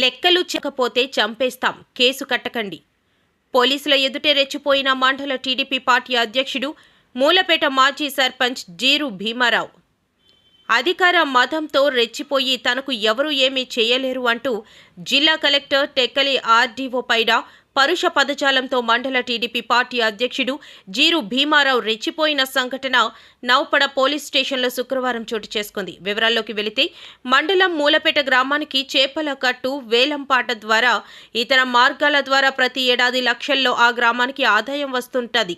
లెక్కలు చెక్కపోతే చంపేస్తాం. కేసు కట్టకండి. పోలీసుల ఎదుటే రెచ్చిపోయిన మండల టీడీపీ పార్టీ అధ్యక్షుడు మూలపేట మాజీ సర్పంచ్ జీరు భీమారావు. అధికార మతంతో రెచ్చిపోయి తనకు ఎవరూ ఏమీ చేయలేరు అంటూ జిల్లా కలెక్టర్ టెక్కలి ఆర్డీఓ పైన పరుష పదజాలంతో మండల టీడీపీ పార్టీ అధ్యక్షుడు జీరు భీమారావు రెచ్చిపోయిన సంఘటన నౌపడ పోలీస్ స్టేషన్లో శుక్రవారం చోటు చేసుకుంది. వివరాల్లోకి వెళితే మండలం మూలపేట గ్రామానికి చేపల కట్టు వేలంపాట ద్వారా ఇతర మార్గాల ద్వారా ప్రతి ఏడాది లక్షల్లో ఆ గ్రామానికి ఆదాయం వస్తుంటుంది.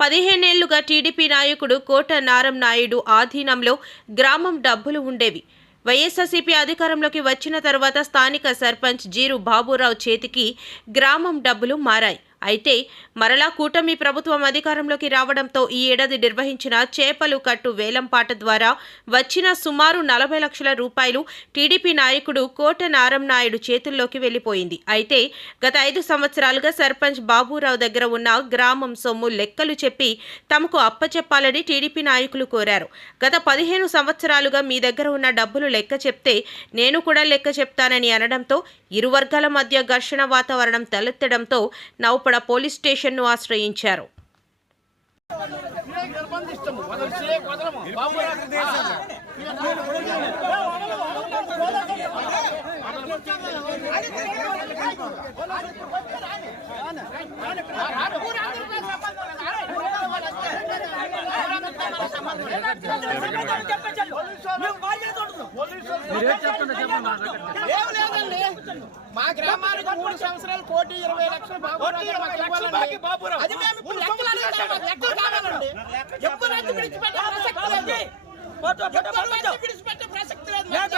పదిహేనేళ్ళుగా టీడీపీ నాయకుడు కోట నారం నాయుడు ఆధీనంలో గ్రామం డబ్బులు ఉండేవి. వైఎస్ఆర్సీపీ అధికారంలోకి వచ్చిన తర్వాత స్థానిక సర్పంచ్ జీరు బాబురావు చేతికి గ్రామం డబ్బులు మారాయి. అయితే మరలా కూటమి ప్రభుత్వం అధికారంలోకి రావడంతో ఈ ఏడాది నిర్వహించిన చేపలు కట్టు వేలంపాట ద్వారా వచ్చిన సుమారు నలభై లక్షల రూపాయలు టీడీపీ నాయకుడు కోట నారం నాయుడు చేతుల్లోకి వెళ్ళిపోయింది అయితే గత ఐదు సంవత్సరాలుగా సర్పంచ్ బాబురావు దగ్గర ఉన్న గ్రామం సొమ్ము లెక్కలు చెప్పి తమకు అప్పచెప్పాలని టీడీపీ నాయకులు కోరారు. గత పదిహేను సంవత్సరాలుగా మీ దగ్గర ఉన్న డబ్బులు లెక్క చెప్తే నేను కూడా లెక్క చెప్తానని అనడంతో ఇరు వర్గాల మధ్య ఘర్షణ వాతావరణం తలెత్తడంతో నౌపడ పోలీస్ స్టేషన్ను ఆశ్రయించారు. నిర్బంధిస్తాము ఏం లేదండి మా గ్రామానికి మూడు సంవత్సరాలు కోటి ఇరవై లక్షలు బాబు అది మేము ఇప్పుడు లెక్కలు అడుగుతాం. మాకు లెక్కలు కావాలండి ఎప్పుడు రైతు విడిచిపెట్టే ప్రసక్తి లేదు ఎప్పుడు రైతు విడిచిపెట్టే ప్రసక్తి లేదు మాకు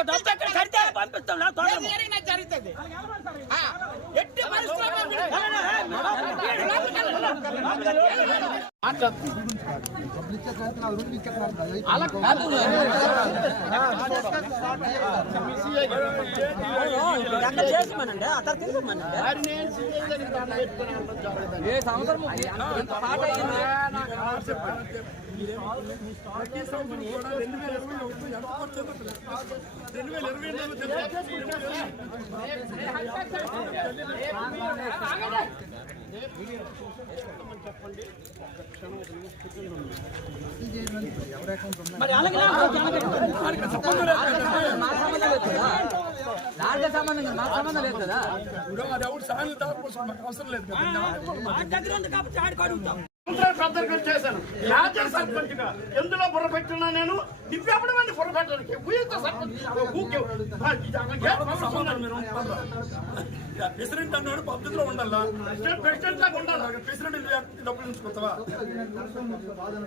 ఏది జరిగినా జరుగుతుంది ఆ, ఎట్టి పరిస్థితుల్లో మేము అలా కాదు. వారిని ఏం చేయలేదని దాన్ని పెట్టుకుని ఉండడం జరుగుతుంది. దాంట్లో సంబంధం కదా, మాకు సంబంధం లేదు కదా చేశాను. రాజ్య సర్పంచ్గా ఎందులో బుర్ర పెట్టినా నేను? దివ్యాపడం అండి బుర్ర పెట్టడానికి? లేదు. ప్రెసిడెంట్ అన్నాడు పద్ధతిలో ఉండాలా? ప్రెసిడెంట్ లాగా ఉండాలి? ప్రెసిడెంట్ డబ్బులు ఉంచుకుంటావా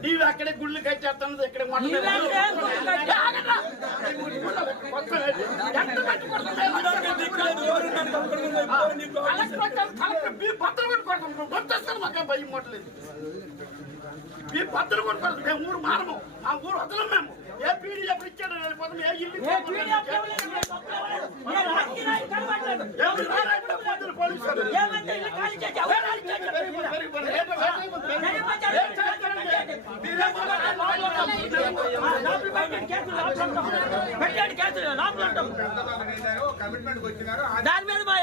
నీవు అక్కడే గుళ్ళు కట్టేస్తాను ఇక్కడ భయం మొట్టలేదు మీ పత్రం కొట్టుకోవాలి మేము ఊరు మారము మా ఊరు వదలం మేము ఏ పీడి ఎప్పుడు ఇచ్చాడు వెళ్ళిపోతాం ఏ ఇల్లు? దాని మీద మా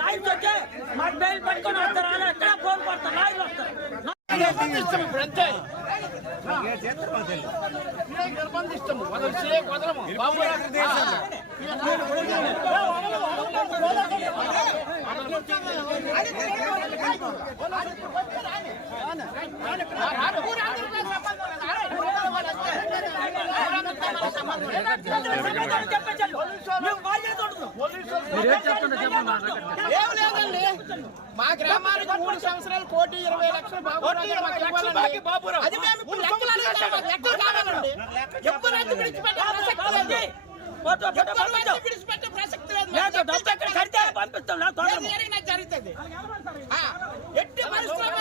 లాయర్స్ వచ్చి మా బెయిల్ పట్టుకొని వస్తారు ఎక్కడ ఫోన్ కొడతారు నిర్బంధిస్తాము ఇప్పుడు అంతే నిర్బంధిస్తాము వదలసే వదలము బాబు ఏం లేదండి మా గ్రామానికి మూడు సంవత్సరాలు కోటి ఇరవై లక్షలు బాబు అది మేము ఇప్పుడు లెక్కలు అడుగుతాం. మాకు లెక్కలు కావాలండి ఎప్పుడు రైతు విడిచిపెట్టే ప్రసక్తి లేదు ఎప్పుడు రైతు విడిచిపెట్టే ప్రసక్తి లేదు మాకు డబ్బు ఎక్కడ కడితే పంపిస్తాం నా తోట ఏది జరిగినా జరుగుతుంది ఎట్టి పరిస్థితుల్లో